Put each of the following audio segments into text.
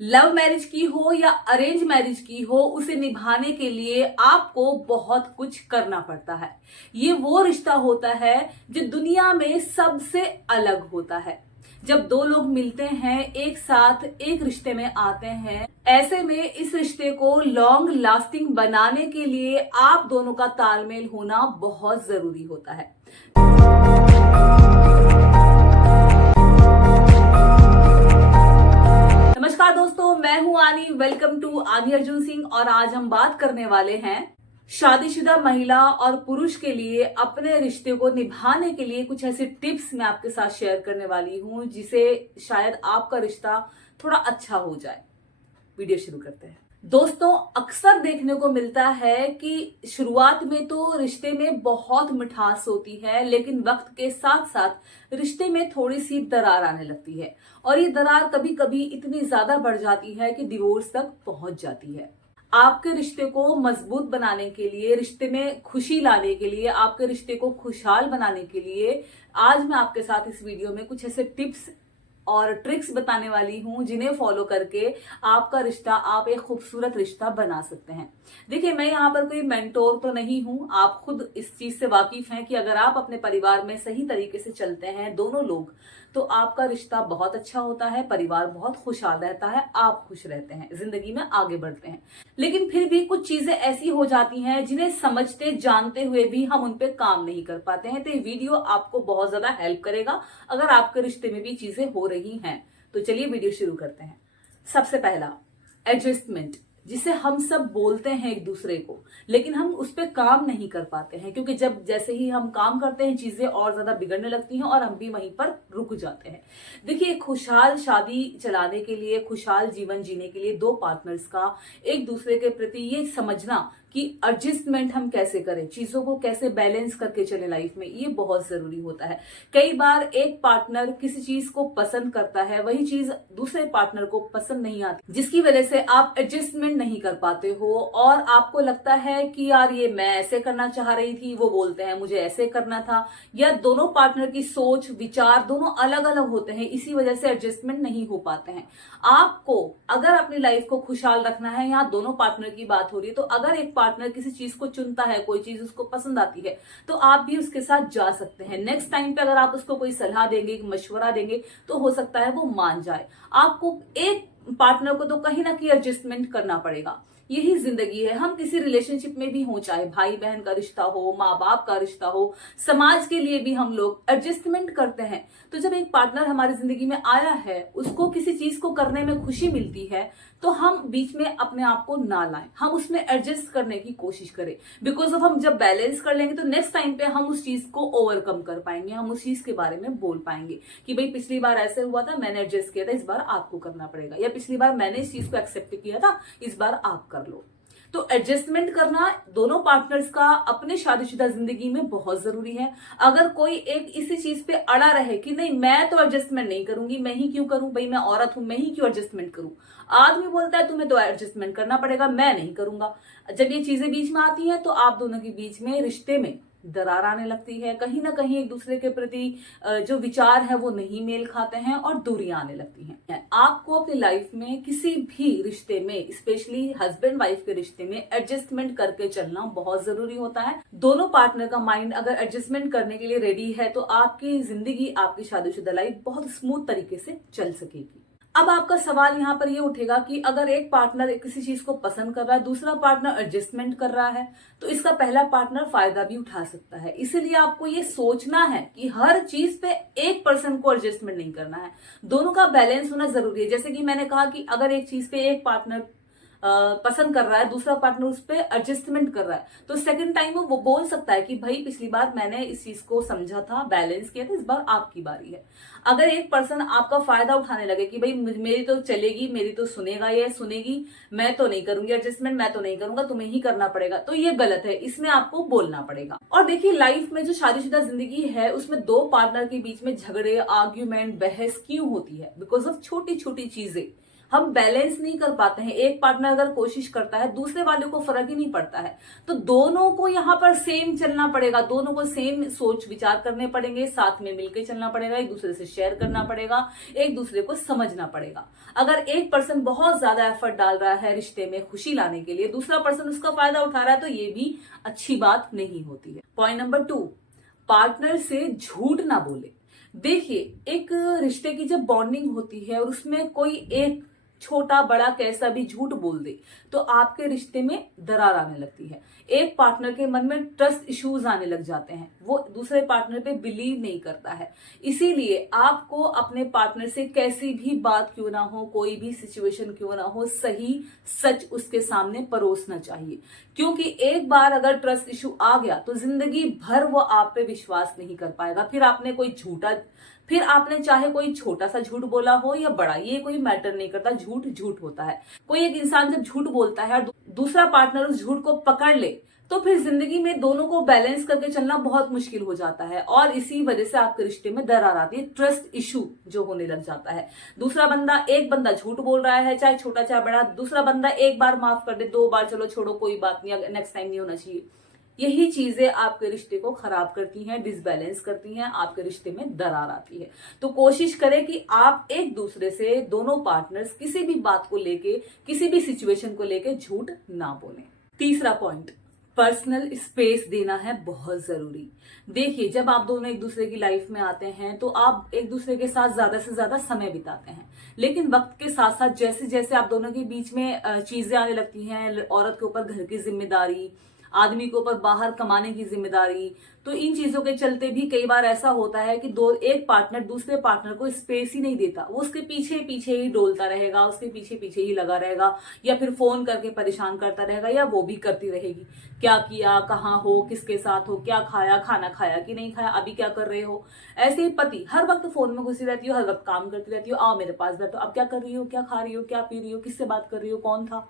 Love marriage की हो या अरेंज मैरिज की हो, उसे निभाने के लिए आपको बहुत कुछ करना पड़ता है। ये वो रिश्ता होता है जो दुनिया में सबसे अलग होता है। जब दो लोग मिलते हैं, एक साथ एक रिश्ते में आते हैं, ऐसे में इस रिश्ते को लॉन्ग लास्टिंग बनाने के लिए आप दोनों का तालमेल होना बहुत जरूरी होता है। नमस्कार दोस्तों, मैं हूं आनी। वेलकम टू आनी अर्जुन सिंह। और आज हम बात करने वाले हैं शादीशुदा महिला और पुरुष के लिए अपने रिश्ते को निभाने के लिए कुछ ऐसे टिप्स मैं आपके साथ शेयर करने वाली हूं जिसे शायद आपका रिश्ता थोड़ा अच्छा हो जाए। वीडियो शुरू करते हैं। दोस्तों, अक्सर देखने को मिलता है कि शुरुआत में तो रिश्ते में बहुत मिठास होती है, लेकिन वक्त के साथ साथ रिश्ते में थोड़ी सी दरार आने लगती है और ये दरार कभी कभी इतनी ज्यादा बढ़ जाती है कि डिवोर्स तक पहुंच जाती है। आपके रिश्ते को मजबूत बनाने के लिए, रिश्ते में खुशी लाने के लिए, आपके रिश्ते को खुशहाल बनाने के लिए आज मैं आपके साथ इस वीडियो में कुछ ऐसे टिप्स और ट्रिक्स बताने वाली हूं जिन्हें फॉलो करके आपका रिश्ता, आप एक खूबसूरत रिश्ता बना सकते हैं। देखिए, मैं यहाँ पर कोई मेंटोर तो नहीं हूं। आप खुद इस चीज से वाकिफ हैं कि अगर आप अपने परिवार में सही तरीके से चलते हैं दोनों लोग, तो आपका रिश्ता बहुत अच्छा होता है, परिवार बहुत खुशहाल रहता है, आप खुश रहते हैं, जिंदगी में आगे बढ़ते हैं। लेकिन फिर भी कुछ चीजें ऐसी हो जाती हैं जिन्हें समझते जानते हुए भी हम उन पे काम नहीं कर पाते हैं। तो ये वीडियो आपको बहुत ज्यादा हेल्प करेगा अगर आपके रिश्ते में भी चीजें हो रही हैं। तो चलिए वीडियो शुरू करते हैं। सबसे पहला, एडजस्टमेंट, जिसे हम सब बोलते हैं एक दूसरे को, लेकिन हम उस पर काम नहीं कर पाते हैं, क्योंकि जब जैसे ही हम काम करते हैं चीजें और ज्यादा बिगड़ने लगती हैं और हम भी वहीं पर रुक जाते हैं। देखिए, खुशहाल शादी चलाने के लिए, खुशहाल जीवन जीने के लिए दो पार्टनर्स का एक दूसरे के प्रति ये समझना कि एडजस्टमेंट हम कैसे करें, चीजों को कैसे बैलेंस करके चले लाइफ में, ये बहुत जरूरी होता है। कई बार एक पार्टनर किसी चीज को पसंद करता है, वही चीज दूसरे पार्टनर को पसंद नहीं आती, जिसकी वजह से आप एडजस्टमेंट नहीं कर पाते हो और आपको लगता है कि यार ये मैं ऐसे करना चाह रही थी, वो बोलते हैं मुझे ऐसे करना था, या दोनों पार्टनर की सोच विचार दोनों अलग अलग होते हैं, इसी वजह से एडजस्टमेंट नहीं हो पाते हैं। आपको अगर अपनी लाइफ को खुशहाल रखना है, यहाँ दोनों पार्टनर की बात हो रही है, तो अगर एक पार्टनर किसी चीज को चुनता है, कोई चीज उसको पसंद आती है, तो आप भी उसके साथ जा सकते हैं। नेक्स्ट टाइम पे अगर आप उसको कोई सलाह देंगे, मशवरा देंगे, तो हो सकता है वो मान जाए। आपको एक पार्टनर को तो कहीं ना कहीं एडजस्टमेंट करना पड़ेगा। यही जिंदगी है। हम किसी रिलेशनशिप में भी हो, चाहे भाई बहन का रिश्ता हो, माँ बाप का रिश्ता हो, समाज के लिए भी हम लोग एडजस्टमेंट करते हैं। तो जब एक पार्टनर हमारी जिंदगी में आया है, उसको किसी चीज को करने में खुशी मिलती है, तो हम बीच में अपने आप को ना लाएं, हम उसमें एडजस्ट करने की कोशिश करें। बिकॉज ऑफ हम जब बैलेंस कर लेंगे तो नेक्स्ट टाइम पे हम उस चीज को ओवरकम कर पाएंगे, हम उस चीज के बारे में बोल पाएंगे कि भाई पिछली बार ऐसे हुआ था, मैंने एडजस्ट किया था, इस बार आपको करना पड़ेगा, या पिछली बार मैंने इस चीज को एक्सेप्ट किया था, इस बार आप कर लो। तो एडजस्टमेंट करना दोनों पार्टनर्स का अपने शादीशुदा जिंदगी में बहुत जरूरी है। अगर कोई एक इसी चीज पे अड़ा रहे कि नहीं मैं तो एडजस्टमेंट नहीं करूंगी, मैं ही क्यों करूं, भाई मैं औरत हूं, मैं ही क्यों एडजस्टमेंट करूं, आदमी बोलता है तुम्हें तो एडजस्टमेंट करना पड़ेगा, मैं नहीं करूंगा, जब ये चीजें बीच में आती हैं तो आप दोनों के बीच में रिश्ते में दरार आने लगती है। कहीं ना कहीं एक दूसरे के प्रति जो विचार है वो नहीं मेल खाते हैं और दूरियां आने लगती हैं। आपको अपनी लाइफ में किसी भी रिश्ते में, स्पेशली हस्बैंड वाइफ के रिश्ते में, एडजस्टमेंट करके चलना बहुत जरूरी होता है। दोनों पार्टनर का माइंड अगर एडजस्टमेंट करने के लिए रेडी है तो आपकी जिंदगी, आपकी शादीशुदा लाइफ बहुत स्मूथ तरीके से चल सकेगी। अब आपका सवाल यहाँ पर ये उठेगा कि अगर एक पार्टनर किसी चीज को पसंद कर रहा है, दूसरा पार्टनर एडजस्टमेंट कर रहा है, तो इसका पहला पार्टनर फायदा भी उठा सकता है। इसीलिए आपको ये सोचना है कि हर चीज पे एक पर्सन को एडजस्टमेंट नहीं करना है, दोनों का बैलेंस होना जरूरी है। जैसे कि मैंने कहा कि अगर एक चीज पे एक पार्टनर पसंद कर रहा है, दूसरा पार्टनर उस पर एडजस्टमेंट कर रहा है, तो सेकंड टाइम वो बोल सकता है कि भाई पिछली बार मैंने इस चीज को समझा था, बैलेंस किया था, इस बार आपकी बारी है। अगर एक पर्सन आपका फायदा उठाने लगे कि भाई मेरी तो चलेगी, मेरी तो सुनेगा, ये सुनेगी, मैं तो नहीं करूंगी एडजस्टमेंट, मैं तो नहीं करूंगा, तुम्हें ही करना पड़ेगा, तो ये गलत है, इसमें आपको बोलना पड़ेगा। और देखिए, लाइफ में जो शादीशुदा जिंदगी है उसमें दो पार्टनर के बीच में झगड़े, आर्ग्यूमेंट, बहस क्यों होती है? बिकॉज ऑफ छोटी छोटी चीजें। हम बैलेंस नहीं कर पाते हैं। एक पार्टनर अगर कोशिश करता है, दूसरे वाले को फर्क ही नहीं पड़ता है। तो दोनों को यहाँ पर सेम चलना पड़ेगा, दोनों को सेम सोच विचार करने पड़ेंगे, साथ में मिलकर चलना पड़ेगा, एक दूसरे से शेयर करना पड़ेगा, एक दूसरे को समझना पड़ेगा। अगर एक पर्सन बहुत ज्यादा एफर्ट डाल रहा है रिश्ते में खुशी लाने के लिए, दूसरा पर्सन उसका फायदा उठा रहा है, तो ये भी अच्छी बात नहीं होती है। पॉइंट नंबर 2, पार्टनर से झूठ ना बोले। देखिए, एक रिश्ते की जब बॉन्डिंग होती है और उसमें कोई एक छोटा बड़ा कैसा भी झूठ बोल दे तो आपके रिश्ते में दरार आने लगती है। एक पार्टनर के मन में ट्रस्ट इश्यूज आने लग जाते हैं, वो दूसरे पार्टनर पे बिलीव नहीं करता है। इसीलिए आपको अपने पार्टनर से कैसी भी बात क्यों ना हो, कोई भी सिचुएशन क्यों ना हो, सही सच उसके सामने परोसना चाहिए। क्योंकि एक बार अगर ट्रस्ट इश्यू आ गया तो जिंदगी भर वो आप पे विश्वास नहीं कर पाएगा। फिर आपने चाहे कोई छोटा सा झूठ बोला हो या बड़ा, ये कोई मैटर नहीं करता, झूठ झूठ होता है। कोई एक इंसान जब झूठ बोलता है और दूसरा पार्टनर उस झूठ को पकड़ ले तो फिर जिंदगी में दोनों को बैलेंस करके चलना बहुत मुश्किल हो जाता है और इसी वजह से आपके रिश्ते में दरार आती है, ट्रस्ट इशू जो होने लग जाता है। एक बंदा झूठ बोल रहा है, चाहे छोटा चाहे बड़ा, दूसरा बंदा एक बार माफ कर दे, 2 बार चलो छोड़ो कोई बात नहीं, नेक्स्ट टाइम नहीं होना चाहिए। यही चीजें आपके रिश्ते को खराब करती हैं, डिसबैलेंस करती हैं, आपके रिश्ते में दरार आती है। तो कोशिश करें कि आप एक दूसरे से, दोनों पार्टनर्स, किसी भी बात को लेके, किसी भी सिचुएशन को लेके झूठ ना बोलें। तीसरा पॉइंट, पर्सनल स्पेस देना है बहुत जरूरी। देखिए, जब आप दोनों एक दूसरे की लाइफ में आते हैं तो आप एक दूसरे के साथ ज्यादा से ज्यादा समय बिताते हैं, लेकिन वक्त के साथ साथ जैसे जैसे आप दोनों के बीच में चीजें आने लगती हैं, औरत के ऊपर घर की जिम्मेदारी, आदमी के ऊपर बाहर कमाने की जिम्मेदारी, तो इन चीजों के चलते भी कई बार ऐसा होता है कि एक पार्टनर दूसरे पार्टनर को स्पेस ही नहीं देता। वो उसके पीछे पीछे ही डोलता रहेगा, उसके पीछे पीछे ही लगा रहेगा, या फिर फोन करके परेशान करता रहेगा, या वो भी करती रहेगी, क्या किया, कहाँ हो, किसके साथ हो, क्या खाया, खाना खाया कि नहीं खाया, अभी क्या कर रहे हो। ऐसे ही पति हर वक्त फोन में घुसी रहती हो, हर वक्त काम करती रहती हो, आओ मेरे पास बैठो, अब क्या कर रही हो, क्या खा रही हो, क्या पी रही हो, किससे बात कर रही हो, कौन था।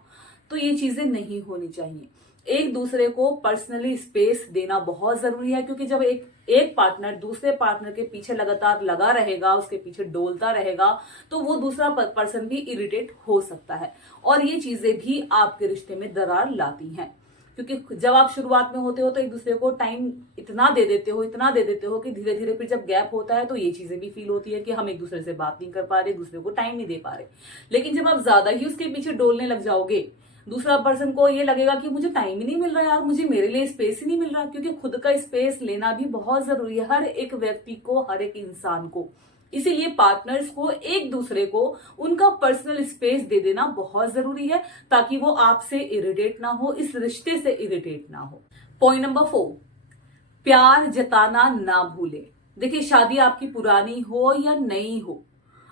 तो ये चीजें नहीं होनी चाहिए। एक दूसरे को पर्सनली स्पेस देना बहुत जरूरी है, क्योंकि जब एक पार्टनर दूसरे पार्टनर के पीछे लगातार लगा रहेगा, उसके पीछे डोलता रहेगा, तो वो दूसरा पर्सन भी इरिटेट हो सकता है और ये चीजें भी आपके रिश्ते में दरार लाती हैं। क्योंकि जब आप शुरुआत में होते हो तो एक दूसरे को टाइम इतना दे देते हो कि धीरे धीरे फिर जब गैप होता है तो ये चीजें भी फील होती है कि हम एक दूसरे से बात नहीं कर पा रहे, दूसरे को टाइम नहीं दे पा रहे। लेकिन जब आप ज्यादा ही उसके पीछे डोलने लग जाओगे, दूसरा पर्सन को ये लगेगा कि मुझे टाइम ही नहीं मिल रहा यार, मुझे मेरे लिए स्पेस ही नहीं मिल रहा। क्योंकि खुद का स्पेस लेना भी बहुत जरूरी है हर एक व्यक्ति को, हर एक इंसान को। इसीलिए पार्टनर्स को एक दूसरे को उनका पर्सनल स्पेस दे देना बहुत जरूरी है, ताकि वो आपसे इरिटेट ना हो, इस रिश्ते से इरिटेट ना हो। पॉइंट नंबर 4, प्यार जताना ना भूले। देखिए, शादी आपकी पुरानी हो या नई हो,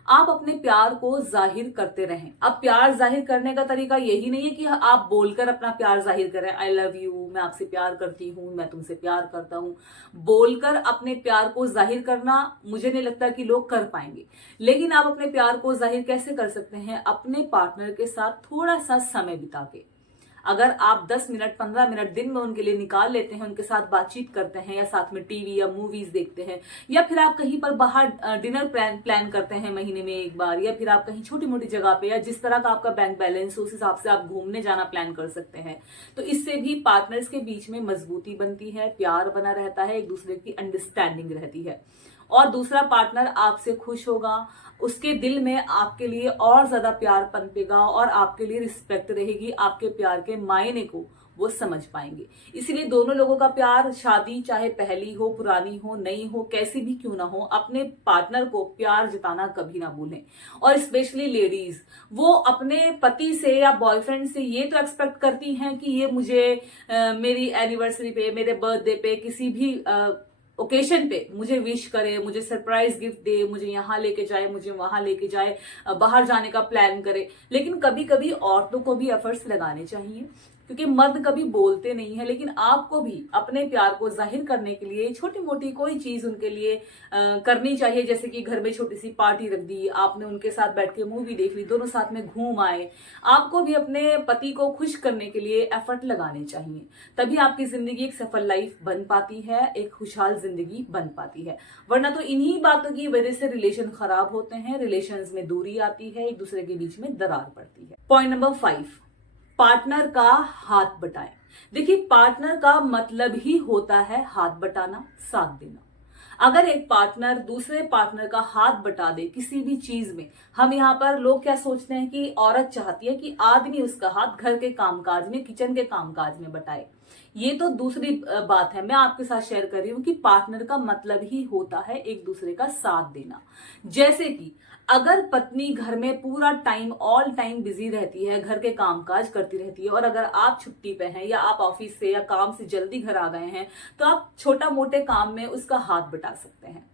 आप अपने प्यार को जाहिर करते रहें। अब प्यार जाहिर करने का तरीका यही नहीं है कि आप बोलकर अपना प्यार जाहिर करें, आई लव यू, मैं आपसे प्यार करती हूं, मैं तुमसे प्यार करता हूं। बोलकर अपने प्यार को जाहिर करना मुझे नहीं लगता कि लोग कर पाएंगे। लेकिन आप अपने प्यार को जाहिर कैसे कर सकते हैं? अपने पार्टनर के साथ थोड़ा सा समय बिता के। अगर आप 10 मिनट 15 मिनट दिन में उनके लिए निकाल लेते हैं, उनके साथ बातचीत करते हैं, या साथ में टीवी या मूवीज देखते हैं, या फिर आप कहीं पर बाहर डिनर प्लान करते हैं महीने में एक बार, या फिर आप कहीं छोटी मोटी जगह पे, या जिस तरह का आपका बैंक बैलेंस हो उस हिसाब से आप घूमने जाना प्लान कर सकते हैं। तो इससे भी पार्टनर्स के बीच में मजबूती बनती है, प्यार बना रहता है, एक दूसरे की अंडरस्टैंडिंग रहती है, और दूसरा पार्टनर आपसे खुश होगा, उसके दिल में आपके लिए और ज्यादा प्यार पनपेगा और आपके लिए रिस्पेक्ट रहेगी, आपके प्यार के मायने को वो समझ पाएंगे। इसलिए दोनों लोगों का प्यार, शादी चाहे पहली हो, पुरानी हो, नई हो, कैसी भी क्यों ना हो, अपने पार्टनर को प्यार जताना कभी ना भूलें। और स्पेशली लेडीज, वो अपने पति से या बॉयफ्रेंड से ये तो एक्सपेक्ट करती हैं कि ये मुझे मेरी एनिवर्सरी पे, मेरे बर्थडे पे, किसी भी ओकेशन पे मुझे विश करे, मुझे सरप्राइज गिफ्ट दे, मुझे यहाँ लेके जाए, मुझे वहां लेके जाए, बाहर जाने का प्लान करे। लेकिन कभी कभी औरतों को भी एफर्ट्स लगाने चाहिए, क्योंकि मर्द कभी बोलते नहीं है, लेकिन आपको भी अपने प्यार को जाहिर करने के लिए छोटी मोटी कोई चीज उनके लिए करनी चाहिए। जैसे कि घर में छोटी सी पार्टी रख दी, आपने उनके साथ बैठ के मूवी देख ली, दोनों साथ में घूम आए। आपको भी अपने पति को खुश करने के लिए एफर्ट लगाने चाहिए, तभी आपकी जिंदगी एक सफल लाइफ बन पाती है, एक खुशहाल जिंदगी बन पाती है। वरना तो इन्हीं बातों की वजह से रिलेशन खराब होते हैं, रिलेशंस में दूरी आती है, एक दूसरे के बीच में दरार पड़ती है। पॉइंट नंबर 5, पार्टनर का हाथ बटाएं। देखिए, पार्टनर का मतलब ही होता है हाथ बटाना, साथ देना। अगर एक पार्टनर दूसरे पार्टनर का हाथ बटा दे किसी भी चीज में, हम यहाँ पर लोग क्या सोचते हैं कि औरत चाहती है कि आदमी उसका हाथ घर के कामकाज में, किचन के कामकाज में बटाए। ये तो दूसरी बात है, मैं आपके साथ शेयर कर रही हूं कि पार्टनर का मतलब ही होता है एक दूसरे का साथ देना। जैसे कि अगर पत्नी घर में पूरा टाइम ऑल टाइम बिजी रहती है, घर के कामकाज करती रहती है, और अगर आप छुट्टी पे हैं या आप ऑफिस से या काम से जल्दी घर आ गए हैं, तो आप छोटा मोटे काम में उसका हाथ बटा सकते हैं।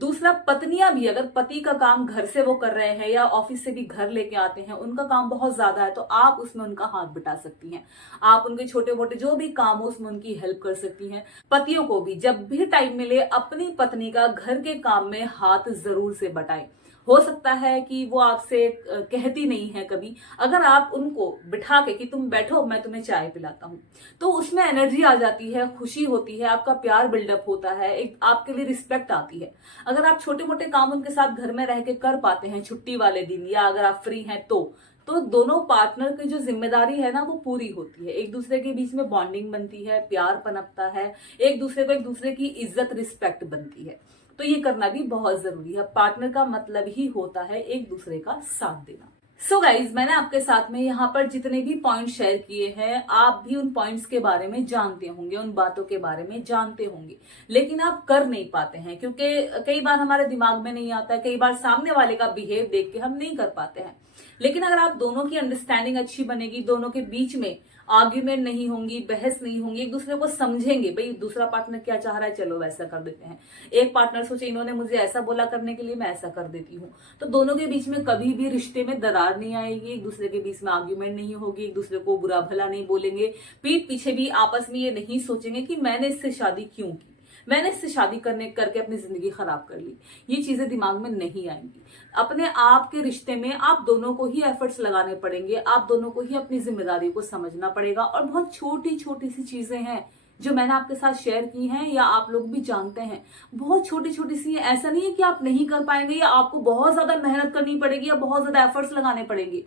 दूसरा, पत्नियां भी अगर पति का काम घर से वो कर रहे हैं या ऑफिस से भी घर लेके आते हैं, उनका काम बहुत ज्यादा है, तो आप उसमें उनका हाथ बटा सकती हैं। आप उनके छोटे मोटे जो भी काम हो उसमें उनकी हेल्प कर सकती हैं। पतियों को भी जब भी टाइम मिले अपनी पत्नी का घर के काम में हाथ जरूर से बटाएं। हो सकता है कि वो आपसे कहती नहीं है कभी, अगर आप उनको बिठा के कि तुम बैठो मैं तुम्हें चाय पिलाता हूं, तो उसमें एनर्जी आ जाती है, खुशी होती है, आपका प्यार बिल्डअप होता है, एक आपके लिए रिस्पेक्ट आती है। अगर आप छोटे मोटे काम उनके साथ घर में रह के कर पाते हैं छुट्टी वाले दिन, या अगर आप फ्री हैं तो दोनों पार्टनर की जो जिम्मेदारी है ना वो पूरी होती है, एक दूसरे के बीच में बॉन्डिंग बनती है, प्यार पनपता है, एक दूसरे की इज्जत रिस्पेक्ट बनती है। तो ये करना भी बहुत जरूरी है। पार्टनर का मतलब ही होता है एक दूसरे का साथ देना। सो गाइज, मैंने आपके साथ में यहाँ पर जितने भी पॉइंट शेयर किए हैं, आप भी उन पॉइंट्स के बारे में जानते होंगे, उन बातों के बारे में जानते होंगे, लेकिन आप कर नहीं पाते हैं क्योंकि कई बार हमारे दिमाग में नहीं आता है, कई बार सामने वाले का बिहेव देख के हम नहीं कर पाते हैं। लेकिन अगर आप दोनों की अंडरस्टैंडिंग अच्छी बनेगी, दोनों के बीच में आर्ग्यूमेंट नहीं होंगी, बहस नहीं होंगी, एक दूसरे को समझेंगे, भाई दूसरा पार्टनर क्या चाह रहा है, चलो वैसा कर देते हैं। एक पार्टनर सोचे इन्होंने मुझे ऐसा बोला करने के लिए, मैं ऐसा कर देती हूँ, तो दोनों के बीच में कभी भी रिश्ते में दरार नहीं आएगी, एक दूसरे के बीच में आर्ग्यूमेंट नहीं होगी, एक दूसरे को बुरा भला नहीं बोलेंगे, पीठ पीछे भी आपस में ये नहीं सोचेंगे कि मैंने इससे शादी क्यों की, मैंने इससे शादी करके अपनी जिंदगी खराब कर ली। ये चीजें दिमाग में नहीं आएंगी। अपने आप के रिश्ते में आप दोनों को ही एफर्ट्स लगाने पड़ेंगे, आप दोनों को ही अपनी जिम्मेदारी को समझना पड़ेगा। और बहुत छोटी छोटी सी चीजें हैं जो मैंने आपके साथ शेयर की हैं या आप लोग भी जानते हैं, बहुत छोटी छोटी सी। ऐसा नहीं है कि आप नहीं कर पाएंगे या आपको बहुत ज्यादा मेहनत करनी पड़ेगी या बहुत ज्यादा एफर्ट्स लगाने पड़ेंगे,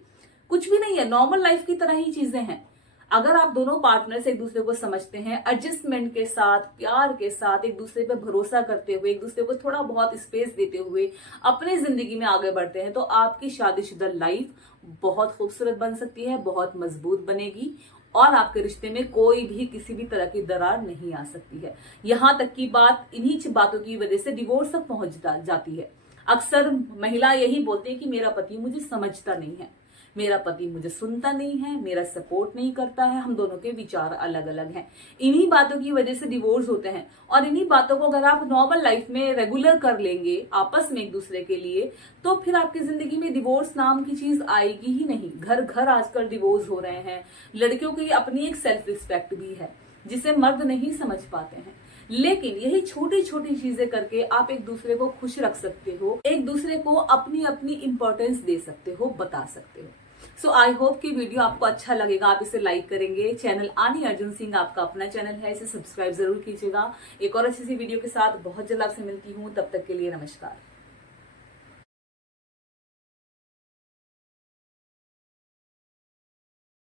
कुछ भी नहीं है। नॉर्मल लाइफ की तरह ही चीजें हैं। अगर आप दोनों पार्टनर्स एक दूसरे को समझते हैं, एडजस्टमेंट के साथ, प्यार के साथ, एक दूसरे पर भरोसा करते हुए, एक दूसरे को थोड़ा बहुत स्पेस देते हुए अपनी जिंदगी में आगे बढ़ते हैं, तो आपकी शादीशुदा लाइफ बहुत खूबसूरत बन सकती है, बहुत मजबूत बनेगी और आपके रिश्ते में कोई भी किसी भी तरह की दरार नहीं आ सकती है। यहां तक की बात इन्हीं बातों की वजह से डिवोर्स तक पहुंच जाती है। अक्सर महिला यही बोलती है कि मेरा पति मुझे समझता नहीं है, मेरा पति मुझे सुनता नहीं है, मेरा सपोर्ट नहीं करता है, हम दोनों के विचार अलग अलग हैं। इन्हीं बातों की वजह से डिवोर्स होते हैं। और इन्हीं बातों को अगर आप नॉर्मल लाइफ में रेगुलर कर लेंगे आपस में एक दूसरे के लिए, तो फिर आपकी जिंदगी में डिवोर्स नाम की चीज आएगी ही नहीं। घर घर आजकल डिवोर्स हो रहे हैं। लड़कियों की अपनी एक सेल्फ रिस्पेक्ट भी है जिसे मर्द नहीं समझ पाते हैं। लेकिन यही छोटी छोटी चीजें करके आप एक दूसरे को खुश रख सकते हो, एक दूसरे को अपनी अपनी इंपॉर्टेंस दे सकते हो, बता सकते हो। सो आई होप कि वीडियो आपको अच्छा लगेगा, आप इसे लाइक करेंगे। चैनल आनी अर्जुन सिंह आपका अपना चैनल है, इसे सब्सक्राइब जरूर कीजिएगा। एक और अच्छी सी वीडियो के साथ बहुत जल्द आपसे मिलती हूँ, तब तक के लिए नमस्कार।